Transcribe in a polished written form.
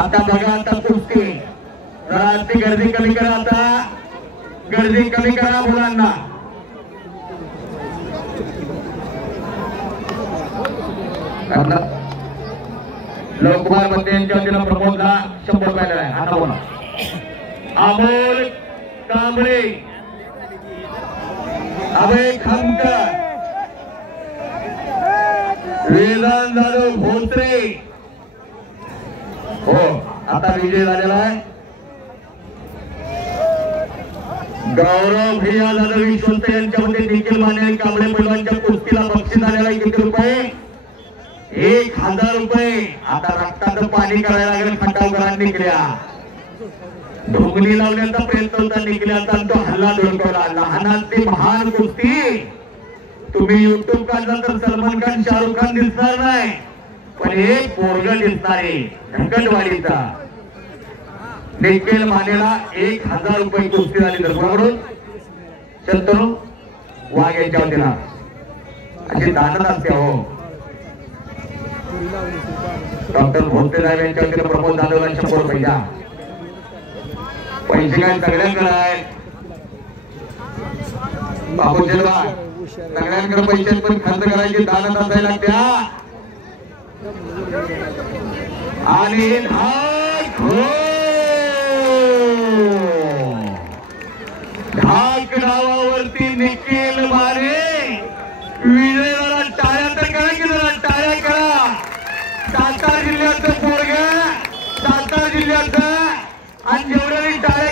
आता बघा आता कुस्ती रात्री गर्दी कमी करा आता गर्दी कमी करा मुलांना लोककुमार मध्ये यांच्या वतीनं प्रमोदला 100 रुपये आहे आता बोला अमोल कांबळे अभय खामकर वेदांत जाधव भोसरे हो आता विजय झालेला आहे गौरव भैया जाधव विश्वस्त यांच्यामध्ये देखील मान्य कांबळे पैलवानच्या कुस्तीला बक्षीस आलेला आहे किती रुपये 1000 रुपये आता रक्ताचं पाणी करायला लागेल खटावकरांनी केल्या ढोंगली लावण्याचा प्रयत्न होता निघल्याचा तो हल्ला धुडकवला लहानाची महान कुस्ती तुम्ही युट्यूब काढला तर सलमान खान शाहरुख खान दिसणार नाही पण हे पोरग दिसणार आहे धनगटवाडीचा देखील मानेला 1000 रुपये कुस्ती झाली तर बरोबर शंतनू वाघ यांच्या वतीला अशी दानत असते हो डॉक्टर भोसले साहेब यांच्या वतीनं प्रमोद जाधवला 100 रुपये द्या पैसे काय सगळ्यांकडे आहे बाबू शेलवा सगळ्यांकडे पैसे पण खर्च करायची दानत असायला त्या आणि ढाक डावावरती निखिल मारे विजयाला टाळ्या तर करा की जरा टाळ्या करा सातारा जिल्ह्याचं पोरग सातारा जिल्ह्याचं आणि जेवढ्या टाळ्या